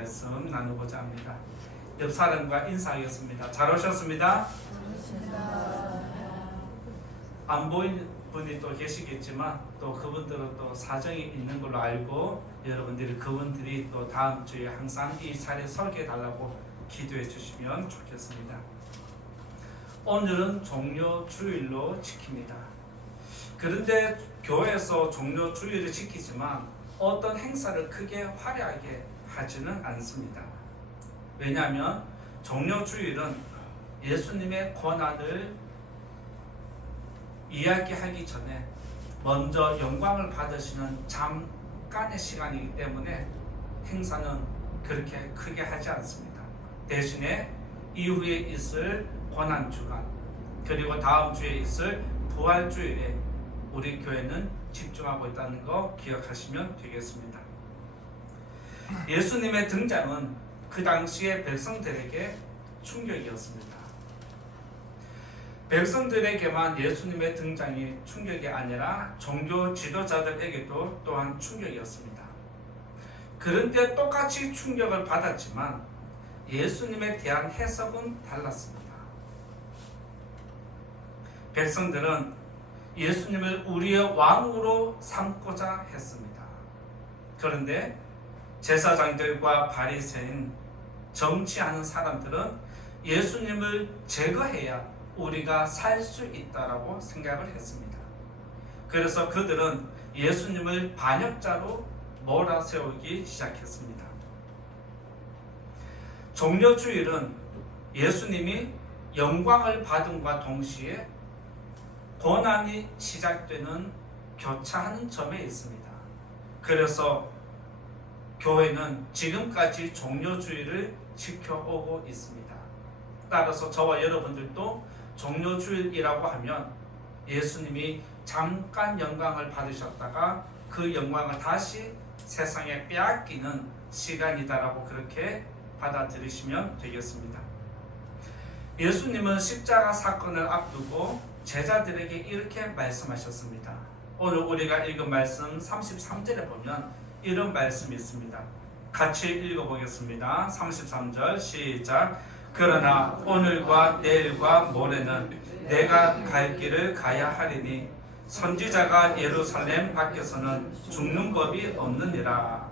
말씀 나누고자 합니다. 옆 사람과 인사하겠습니다. 잘 오셨습니다. 안 보이는 분이 또 계시겠지만 또 그분들은 또 사정이 있는 걸로 알고 여러분들이 그분들이 또 다음 주에 항상 이 자리에 설계 달라고 기도해 주시면 좋겠습니다. 오늘은 종료 주일로 지킵니다. 그런데 교회에서 종료 주일을 지키지만 어떤 행사를 크게 화려하게 하지는 않습니다. 왜냐하면 종료 주일은 예수님의 고난을 이야기하기 전에 먼저 영광을 받으시는 잠깐의 시간이기 때문에 행사는 그렇게 크게 하지 않습니다. 대신에 이후에 있을 고난주간 그리고 다음 주에 있을 부활주일에 우리 교회는 집중하고 있다는 거 기억하시면 되겠습니다. 예수님의 등장은 그 당시의 백성들에게 충격이었습니다. 백성들에게만 예수님의 등장이 충격이 아니라 종교 지도자들에게도 또한 충격이었습니다. 그런데 똑같이 충격을 받았지만 예수님에 대한 해석은 달랐습니다. 백성들은 예수님을 우리의 왕으로 삼고자 했습니다. 그런데 제사장들과 바리새인, 정치하는 사람들은 예수님을 제거해야 우리가 살 수 있다라고 생각을 했습니다. 그래서 그들은 예수님을 반역자로 몰아세우기 시작했습니다. 종료주일은 예수님이 영광을 받음과 동시에 고난이 시작되는 교차하는 점에 있습니다. 그래서 교회는 지금까지 종료주일을 지켜오고 있습니다. 따라서 저와 여러분들도 종료주일이라고 하면 예수님이 잠깐 영광을 받으셨다가 그 영광을 다시 세상에 빼앗기는 시간이다라고 그렇게 받아들이시면 되겠습니다. 예수님은 십자가 사건을 앞두고 제자들에게 이렇게 말씀하셨습니다. 오늘 우리가 읽은 말씀 33절에 보면 이런 말씀이 있습니다. 같이 읽어보겠습니다. 33절 시작. 그러나 오늘과 내일과 모레는 내가 갈 길을 가야 하리니 선지자가 예루살렘 밖에서는 죽는 법이 없느니라.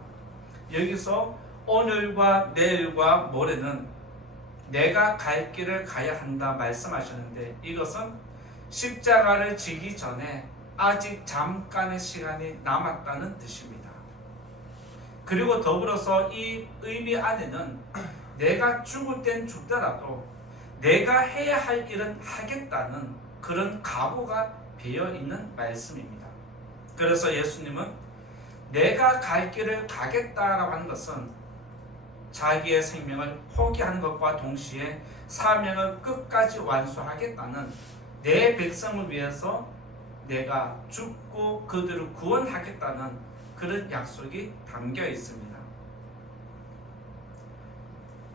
여기서 오늘과 내일과 모레는 내가 갈 길을 가야 한다 말씀하셨는데 이것은 십자가를 지기 전에 아직 잠깐의 시간이 남았다는 뜻입니다. 그리고 더불어서 이 의미 안에는 내가 죽을 땐 죽더라도 내가 해야 할 일은 하겠다는 그런 각오가 배어 있는 말씀입니다. 그래서 예수님은 내가 갈 길을 가겠다라고 하는 것은 자기의 생명을 포기하는 것과 동시에 사명을 끝까지 완수하겠다는 내 백성을 위해서 내가 죽고 그들을 구원하겠다는 그런 약속이 담겨 있습니다.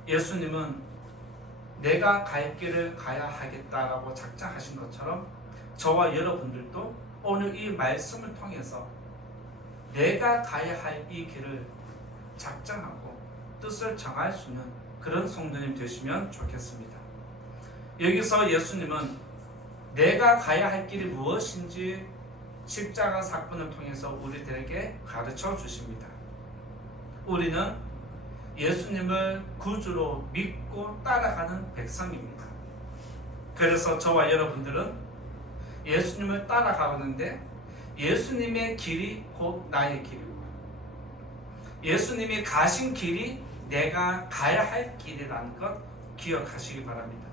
예수님은 내가 갈 길을 가야 하겠다라고 작정하신 것처럼 저와 여러분들도 오늘 이 말씀을 통해서 내가 가야 할 이 길을 작정하고 뜻을 정할 수 있는 그런 성도님 되시면 좋겠습니다. 여기서 예수님은 내가 가야 할 길이 무엇인지 십자가 사건을 통해서 우리들에게 가르쳐 주십니다. 우리는 예수님을 구주로 믿고 따라가는 백성입니다. 그래서 저와 여러분들은 예수님을 따라가는데 예수님의 길이 곧 나의 길이고 예수님이 가신 길이 내가 가야 할 길이라는 것 기억하시기 바랍니다.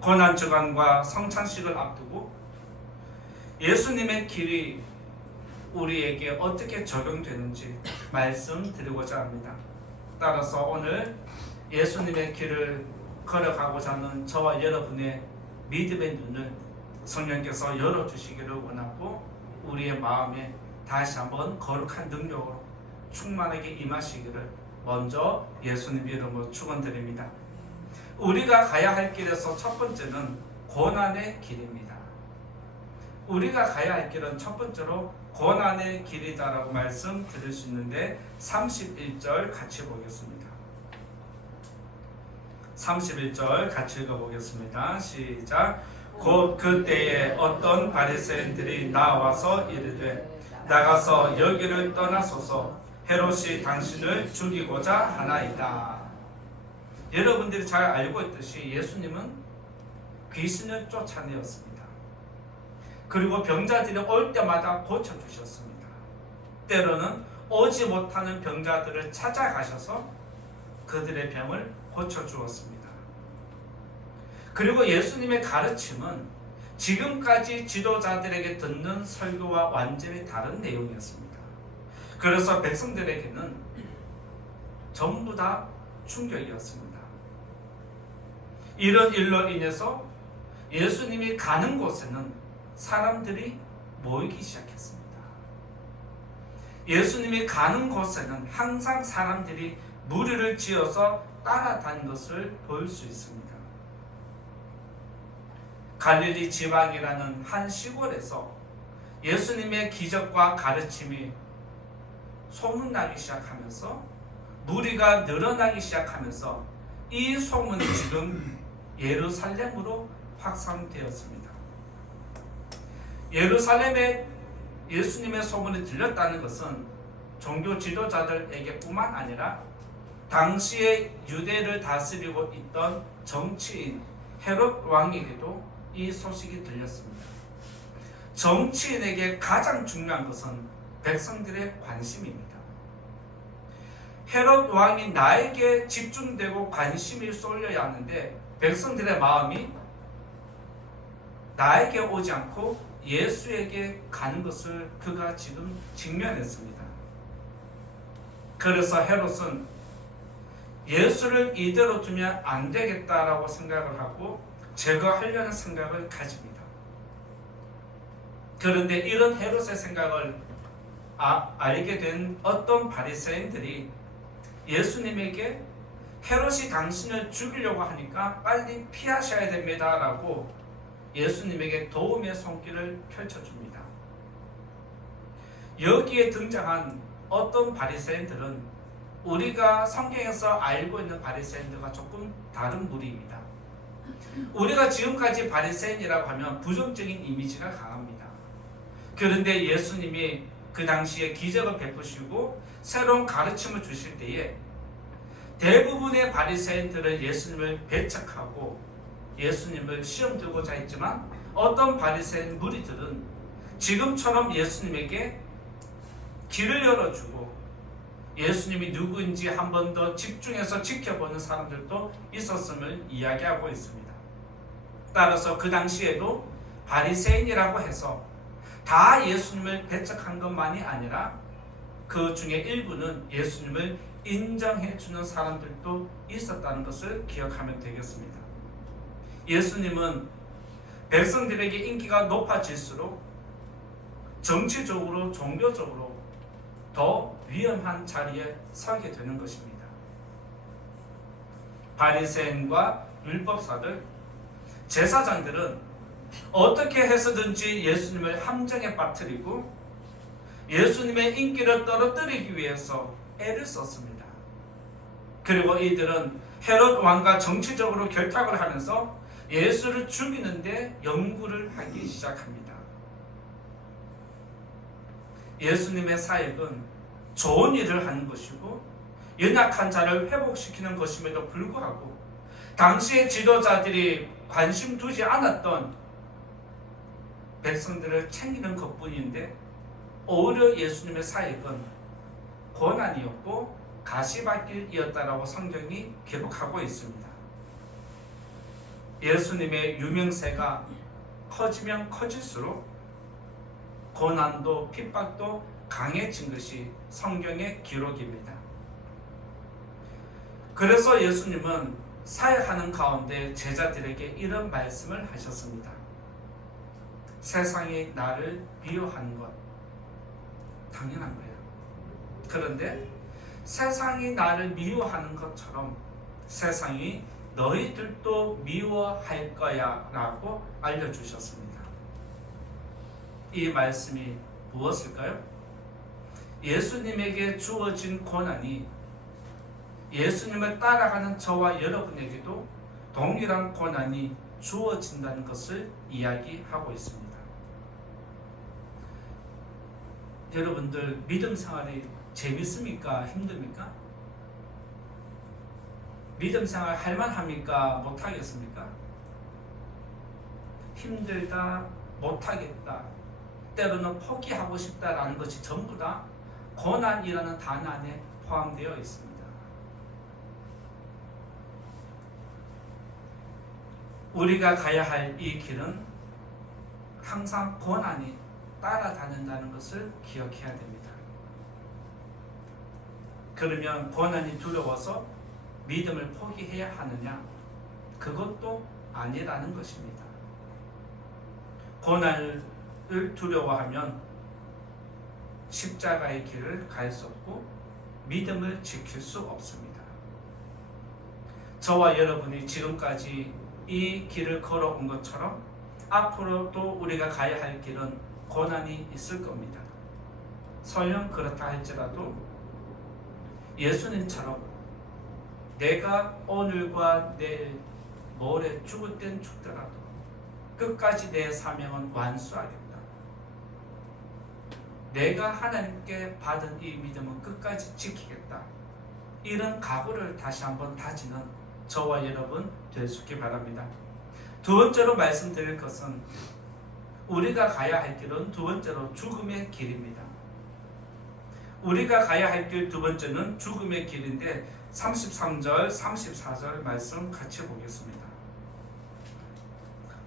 고난주간과 성찬식을 앞두고 예수님의 길이 우리에게 어떻게 적용되는지 말씀드리고자 합니다. 따라서 오늘 예수님의 길을 걸어가고자 하는 저와 여러분의 믿음의 눈을 성령께서 열어주시기를 원하고 우리의 마음에 다시 한번 거룩한 능력으로 충만하게 임하시기를 먼저 예수님 이름으로 축원드립니다. 우리가 가야 할 길에서 첫 번째는 고난의 길입니다. 우리가 가야 할 길은 첫 번째로 고난의 길이다라고 말씀드릴 수 있는데 31절 같이 보겠습니다. 31절 같이 읽어보겠습니다. 시작. 곧 그때에 어떤 바리새인들이 나와서 이르되 나가서 여기를 떠나소서 헤롯이 당신을 죽이고자 하나이다. 여러분들이 잘 알고 있듯이 예수님은 귀신을 쫓아내었습니다. 그리고 병자들이 올 때마다 고쳐주셨습니다. 때로는 오지 못하는 병자들을 찾아가셔서 그들의 병을 고쳐주었습니다. 그리고 예수님의 가르침은 지금까지 지도자들에게 듣는 설교와 완전히 다른 내용이었습니다. 그래서 백성들에게는 전부 다 충격이었습니다. 이런 일로 인해서 예수님이 가는 곳에는 사람들이 모이기 시작했습니다. 예수님이 가는 곳에는 항상 사람들이 무리를 지어서 따라다닌 것을 볼 수 있습니다. 갈릴리 지방이라는 한 시골에서 예수님의 기적과 가르침이 소문나기 시작하면서 무리가 늘어나기 시작하면서 이 소문이 지금 예루살렘으로 확산되었습니다. 예루살렘에 예수님의 소문이 들렸다는 것은 종교 지도자들에게뿐만 아니라 당시에 유대를 다스리고 있던 정치인 헤롯 왕에게도 이 소식이 들렸습니다. 정치인에게 가장 중요한 것은 백성들의 관심입니다. 헤롯 왕이 나에게 집중되고 관심이 쏠려야 하는데 백성들의 마음이 나에게 오지 않고 예수에게 가는 것을 그가 지금 직면했습니다. 그래서 헤롯은 예수를 이대로 두면 안 되겠다라고 생각을 하고 제거하려는 생각을 가집니다. 그런데 이런 헤롯의 생각을 알게 된 어떤 바리새인들이 예수님에게 헤롯이 당신을 죽이려고 하니까 빨리 피하셔야 됩니다 라고 예수님에게 도움의 손길을 펼쳐줍니다. 여기에 등장한 어떤 바리새인들은 우리가 성경에서 알고 있는 바리새인들과 조금 다른 무리입니다. 우리가 지금까지 바리새인이라고 하면 부정적인 이미지가 강합니다. 그런데 예수님이 그 당시에 기적을 베푸시고 새로운 가르침을 주실 때에 대부분의 바리새인들은 예수님을 배척하고 예수님을 시험 들고자 했지만 어떤 바리새인 무리들은 지금처럼 예수님에게 길을 열어주고 예수님이 누구인지 한 번 더 집중해서 지켜보는 사람들도 있었음을 이야기하고 있습니다. 따라서 그 당시에도 바리새인이라고 해서 다 예수님을 배척한 것만이 아니라 그 중에 일부는 예수님을 인정해 주는 사람들도 있었다는 것을 기억하면 되겠습니다. 예수님은 백성들에게 인기가 높아질수록 정치적으로 종교적으로 더 위험한 자리에 서게 되는 것입니다. 바리새인과 율법사들, 제사장들은 어떻게 해서든지 예수님을 함정에 빠뜨리고 예수님의 인기를 떨어뜨리기 위해서 애를 썼습니다. 그리고 이들은 헤롯 왕과 정치적으로 결탁을 하면서 예수를 죽이는데 연구를 하기 시작합니다. 예수님의 사역은 좋은 일을 하는 것이고 연약한 자를 회복시키는 것임에도 불구하고 당시의 지도자들이 관심 두지 않았던 백성들을 챙기는 것뿐인데 오히려 예수님의 사역은 고난이었고 가시밭길이었다라고 성경이 기록하고 있습니다. 예수님의 유명세가 커지면 커질수록 고난도 핍박도 강해진 것이 성경의 기록입니다. 그래서 예수님은 사역하는 가운데 제자들에게 이런 말씀을 하셨습니다. 세상이 나를 미워하는 것 당연한 거예요. 그런데 세상이 나를 미워하는 것처럼 세상이 너희들도 미워할 거야 라고 알려주셨습니다. 이 말씀이 무엇일까요? 예수님에게 주어진 고난이 예수님을 따라가는 저와 여러분에게도 동일한 고난이 주어진다는 것을 이야기하고 있습니다. 여러분들 믿음 생활이 재밌습니까? 힘듭니까? 믿음 생활 할만합니까? 못하겠습니까? 힘들다, 못하겠다, 때로는 포기하고 싶다라는 것이 전부 다 고난이라는 단어 안에 포함되어 있습니다. 우리가 가야 할 이 길은 항상 고난이 따라다닌다는 것을 기억해야 됩니다. 그러면 고난이 두려워서 믿음을 포기해야 하느냐? 그것도 아니라는 것입니다. 고난을 두려워하면 십자가의 길을 갈 수 없고 믿음을 지킬 수 없습니다. 저와 여러분이 지금까지 이 길을 걸어온 것처럼 앞으로도 우리가 가야 할 길은 고난이 있을 겁니다. 설령 그렇다 할지라도 예수님처럼 내가 오늘과 내일 모레 죽을 땐 죽더라도 끝까지 내 사명은 완수하겠다. 내가 하나님께 받은 이 믿음은 끝까지 지키겠다. 이런 각오를 다시 한번 다지는 저와 여러분 될 수 있기 바랍니다. 두 번째로 말씀드릴 것은 우리가 가야 할 길은 두 번째로 죽음의 길입니다. 우리가 가야 할 길 두 번째는 죽음의 길인데 33절, 34절 말씀 같이 보겠습니다.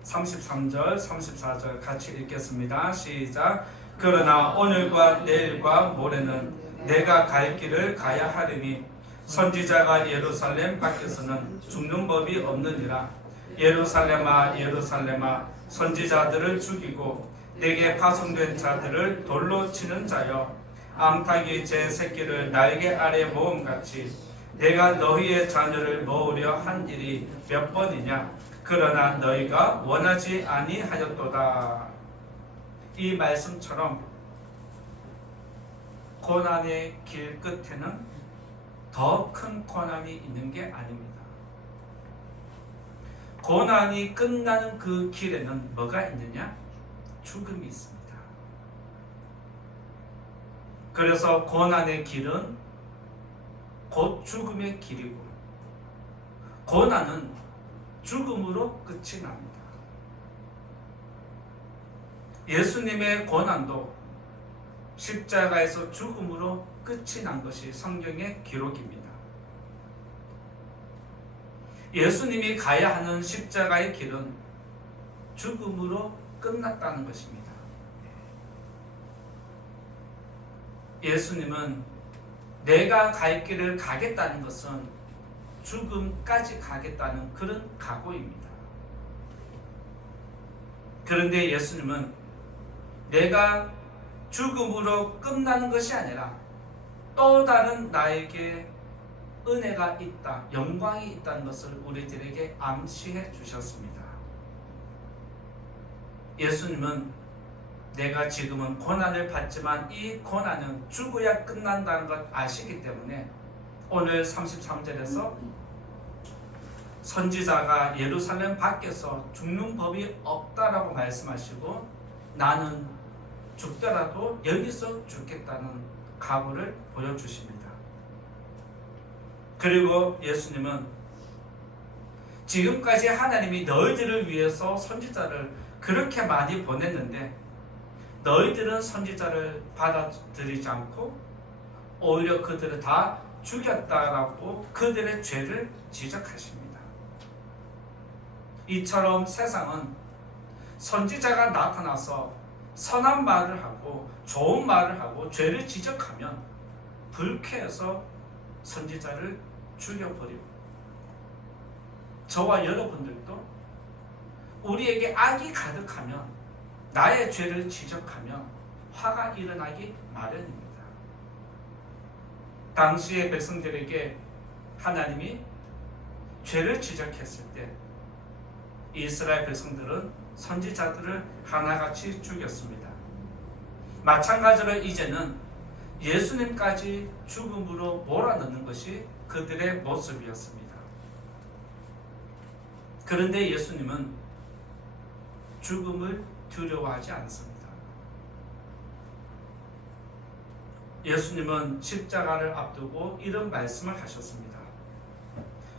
33절, 34절 같이 읽겠습니다. 시작. 그러나 오늘과 내일과 모레는 내가 갈 길을 가야 하리니 선지자가 예루살렘 밖에서는 죽는 법이 없느니라. 예루살렘아 예루살렘아 선지자들을 죽이고 내게 파송된 자들을 돌로 치는 자여, 암탉이 제 새끼를 날개 아래 모음같이 내가 너희의 자녀를 모으려 한 일이 몇 번이냐? 그러나 너희가 원하지 아니하였도다. 이 말씀처럼 고난의 길 끝에는 더 큰 고난이 있는 게 아닙니다. 고난이 끝나는 그 길에는 뭐가 있느냐? 죽음이 있습니다. 그래서 고난의 길은 곧 죽음의 길이고 고난은 죽음으로 끝이 납니다. 예수님의 고난도 십자가에서 죽음으로 끝이 난 것이 성경의 기록입니다. 예수님이 가야 하는 십자가의 길은 죽음으로 끝났다는 것입니다. 예수님은 내가 갈 길을 가겠다는 것은 죽음까지 가겠다는 그런 각오입니다. 그런데 예수님은 내가 죽음으로 끝나는 것이 아니라 또 다른 나에게 은혜가 있다, 영광이 있다는 것을 우리들에게 암시해 주셨습니다. 예수님은 내가 지금은 고난을 받지만 이 고난은 죽어야 끝난다는 것 아시기 때문에 오늘 33절에서 선지자가 예루살렘 밖에서 죽는 법이 없다라고 말씀하시고 나는 죽더라도 여기서 죽겠다는 각오를 보여주십니다. 그리고 예수님은 지금까지 하나님이 너희들을 위해서 선지자를 그렇게 많이 보냈는데 너희들은 선지자를 받아들이지 않고 오히려 그들을 다 죽였다라고 그들의 죄를 지적하십니다. 이처럼 세상은 선지자가 나타나서 선한 말을 하고 좋은 말을 하고 죄를 지적하면 불쾌해서 선지자를 죽여버리고, 저와 여러분들도 우리에게 악이 가득하면 나의 죄를 지적하면 화가 일어나기 마련입니다. 당시의 백성들에게 하나님이 죄를 지적했을 때 이스라엘 백성들은 선지자들을 하나같이 죽였습니다. 마찬가지로 이제는 예수님까지 죽음으로 몰아넣는 것이 그들의 모습이었습니다. 그런데 예수님은 죽음을 두려워하지 않습니다. 예수님은 십자가를 앞두고 이런 말씀을 하셨습니다.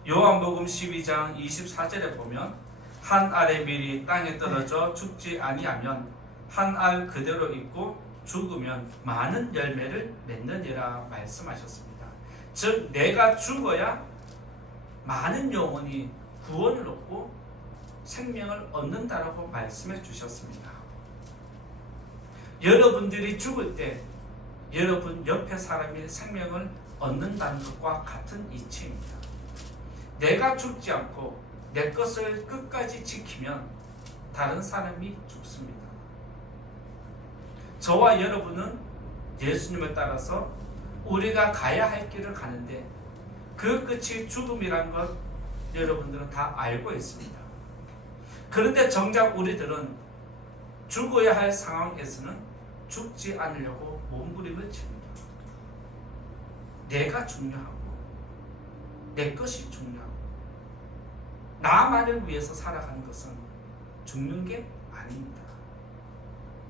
요한복음 12장 24절에 보면 한 알의 밀이 땅에 떨어져 죽지 아니하면 한 알 그대로 있고 죽으면 많은 열매를 맺느니라 말씀하셨습니다. 즉 내가 죽어야 많은 영혼이 구원을 얻고 생명을 얻는다라고 말씀해 주셨습니다. 여러분들이 죽을 때 여러분 옆에 사람이 생명을 얻는다는 것과 같은 이치입니다. 내가 죽지 않고 내 것을 끝까지 지키면 다른 사람이 죽습니다. 저와 여러분은 예수님을 따라서 우리가 가야 할 길을 가는데 그 끝이 죽음이란 것 여러분들은 다 알고 있습니다. 그런데 정작 우리들은 죽어야 할 상황에서는 죽지 않으려고 몸부림을 칩니다. 내가 중요하고 내 것이 중요하고 나만을 위해서 살아가는 것은 죽는 게 아닙니다.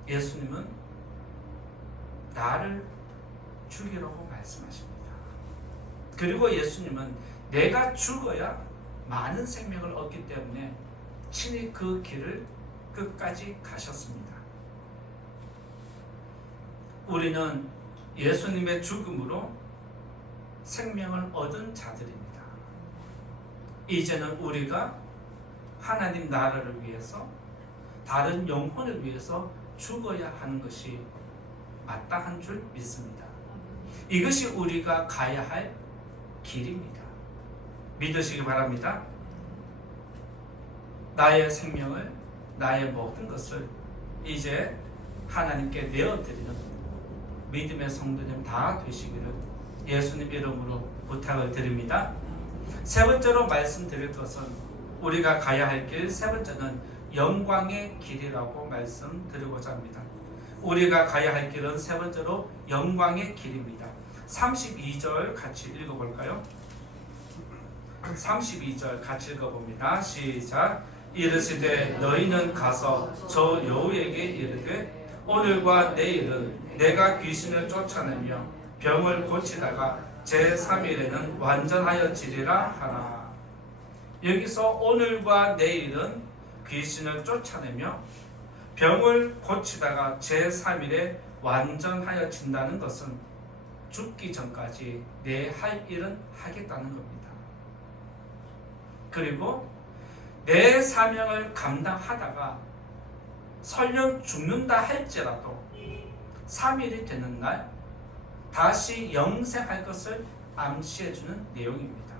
예수님은 나를 죽이라고 말씀하십니다. 그리고 예수님은 내가 죽어야 많은 생명을 얻기 때문에 친히 그 길을 끝까지 가셨습니다. 우리는 예수님의 죽음으로 생명을 얻은 자들입니다. 이제는 우리가 하나님 나라를 위해서 다른 영혼을 위해서 죽어야 하는 것이 마땅한 줄 믿습니다. 이것이 우리가 가야 할 길입니다. 믿으시기 바랍니다. 나의 생명을, 나의 모든 것을 이제 하나님께 내어드리는 믿음의 성도님 다 되시기를 예수님 이름으로 부탁을 드립니다. 세 번째로 말씀드릴 것은 우리가 가야 할 길, 세 번째는 영광의 길이라고 말씀드리고자 합니다. 우리가 가야 할 길은 세 번째로 영광의 길입니다. 32절 같이 읽어볼까요? 32절 같이 읽어봅니다. 시작. 이르시되 너희는 가서 저 여우에게 이르되 오늘과 내일은 내가 귀신을 쫓아내며 병을 고치다가 제3일에는 완전하여 지리라 하라. 여기서 오늘과 내일은 귀신을 쫓아내며 병을 고치다가 제3일에 완전하여 진다는 것은 죽기 전까지 내 할 일은 하겠다는 겁니다. 그리고 내 사명을 감당하다가 설령 죽는다 할지라도 3일이 되는 날 다시 영생할 것을 암시해주는 내용입니다.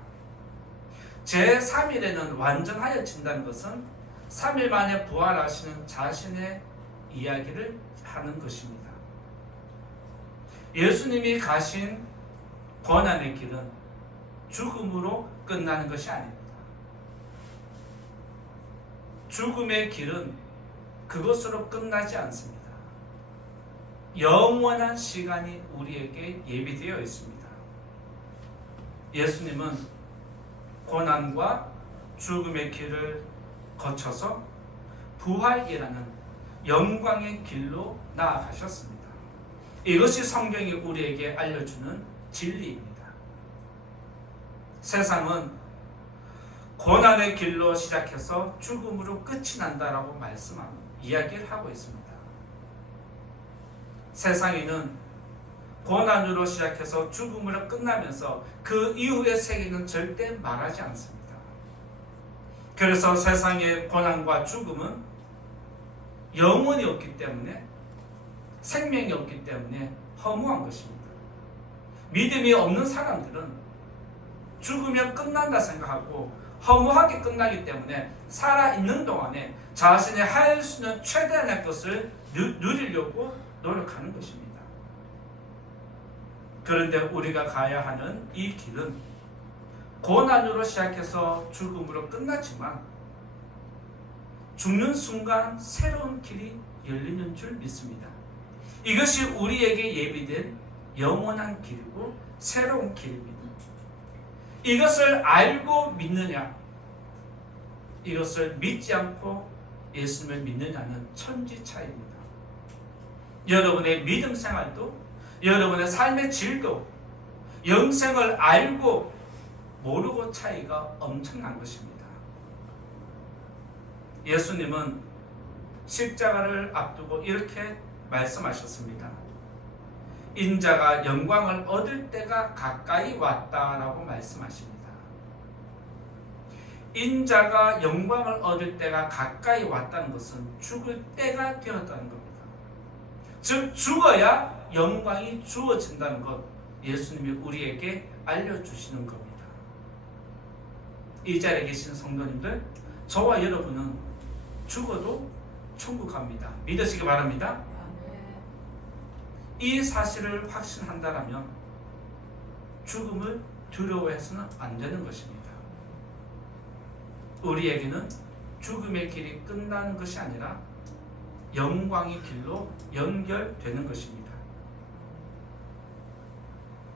제3일에는 완전하여 진다는 것은 3일 만에 부활하시는 자신의 이야기를 하는 것입니다. 예수님이 가신 고난의 길은 죽음으로 끝나는 것이 아닙니다. 죽음의 길은 그것으로 끝나지 않습니다. 영원한 시간이 우리에게 예비되어 있습니다. 예수님은 고난과 죽음의 길을 거쳐서 부활이라는 영광의 길로 나아가셨습니다. 이것이 성경이 우리에게 알려주는 진리입니다. 세상은 고난의 길로 시작해서 죽음으로 끝이 난다라고 이야기를 하고 있습니다. 세상에는 고난으로 시작해서 죽음으로 끝나면서 그 이후의 세계는 절대 말하지 않습니다. 그래서 세상의 고난과 죽음은 영혼이 없기 때문에, 생명이 없기 때문에 허무한 것입니다. 믿음이 없는 사람들은 죽으면 끝난다 생각하고 허무하게 끝나기 때문에 살아있는 동안에 자신이 할 수 있는 최대한의 것을 누리려고 노력하는 것입니다. 그런데 우리가 가야 하는 이 길은 고난으로 시작해서 죽음으로 끝나지만 죽는 순간 새로운 길이 열리는 줄 믿습니다. 이것이 우리에게 예비된 영원한 길이고 새로운 길입니다. 이것을 알고 믿느냐, 이것을 믿지 않고 예수님을 믿느냐는 천지 차이입니다. 여러분의 믿음 생활도, 여러분의 삶의 질도 영생을 알고 모르고 차이가 엄청난 것입니다. 예수님은 십자가를 앞두고 이렇게 말씀하셨습니다. 인자가 영광을 얻을 때가 가까이 왔다라고 말씀하십니다. 인자가 영광을 얻을 때가 가까이 왔다는 것은 죽을 때가 되었다는 겁니다. 즉 죽어야 영광이 주어진다는 것, 예수님이 우리에게 알려주시는 겁니다. 이 자리에 계신 성도님들, 저와 여러분은 죽어도 천국 갑니다. 믿으시기 바랍니다. 이 사실을 확신한다면 죽음을 두려워해서는 안 되는 것입니다. 우리에게는 죽음의 길이 끝나는 것이 아니라 영광의 길로 연결되는 것입니다.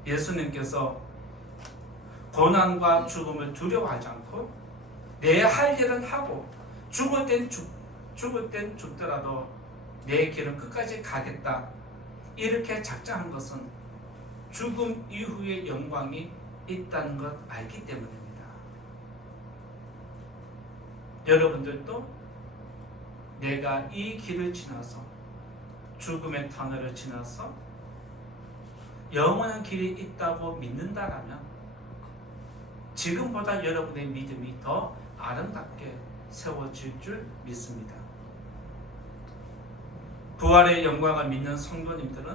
예수님께서 고난과 죽음을 두려워하지 않고 내 할 일은 하고 죽을 땐 죽더라도 내 길은 끝까지 가겠다, 이렇게 작정한 것은 죽음 이후의 영광이 있다는 것 알기 때문입니다. 여러분들도 내가 이 길을 지나서, 죽음의 터널을 지나서 영원한 길이 있다고 믿는다라면 지금보다 여러분의 믿음이 더 아름답게 세워질 줄 믿습니다. 부활의 영광을 믿는 성도님들은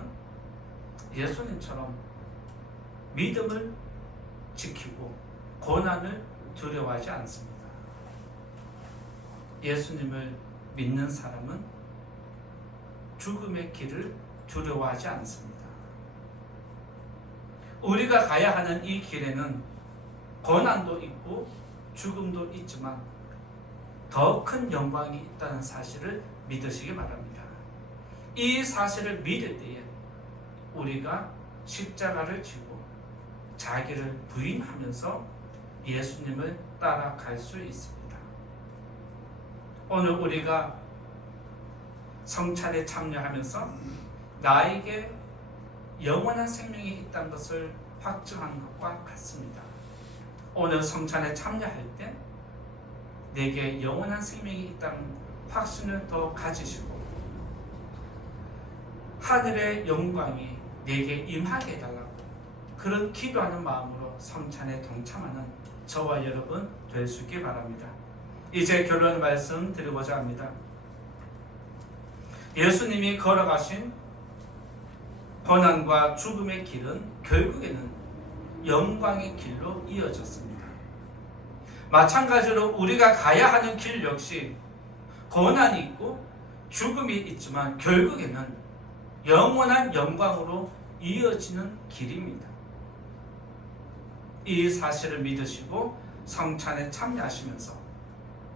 예수님처럼 믿음을 지키고 고난을 두려워하지 않습니다. 예수님을 믿는 사람은 죽음의 길을 두려워하지 않습니다. 우리가 가야 하는 이 길에는 고난도 있고 죽음도 있지만 더 큰 영광이 있다는 사실을 믿으시기 바랍니다. 이 사실을 믿을 때에 우리가 십자가를 지고 자기를 부인하면서 예수님을 따라갈 수 있습니다. 오늘 우리가 성찬에 참여하면서 나에게 영원한 생명이 있다는 것을 확증하는 것과 같습니다. 오늘 성찬에 참여할 때 내게 영원한 생명이 있다는 확신을 더 가지시고 하늘의 영광이 내게 임하게 해달라고 그런 기도하는 마음으로 성찬에 동참하는 저와 여러분 될 수 있기 바랍니다. 이제 결론 말씀 드리고자 합니다. 예수님이 걸어가신 고난과 죽음의 길은 결국에는 영광의 길로 이어졌습니다. 마찬가지로 우리가 가야 하는 길 역시 고난이 있고 죽음이 있지만 결국에는 영원한 영광으로 이어지는 길입니다. 이 사실을 믿으시고 성찬에 참여하시면서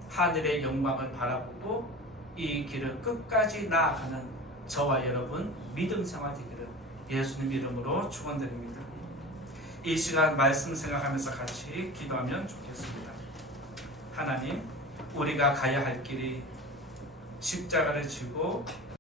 하늘의 영광을 바라보고 이 길을 끝까지 나아가는 저와 여러분 믿음 생활 되기를 예수님 이름으로 축원드립니다. 이 시간 말씀 생각하면서 같이 기도하면 좋겠습니다. 하나님, 우리가 가야 할 길이 십자가를 지고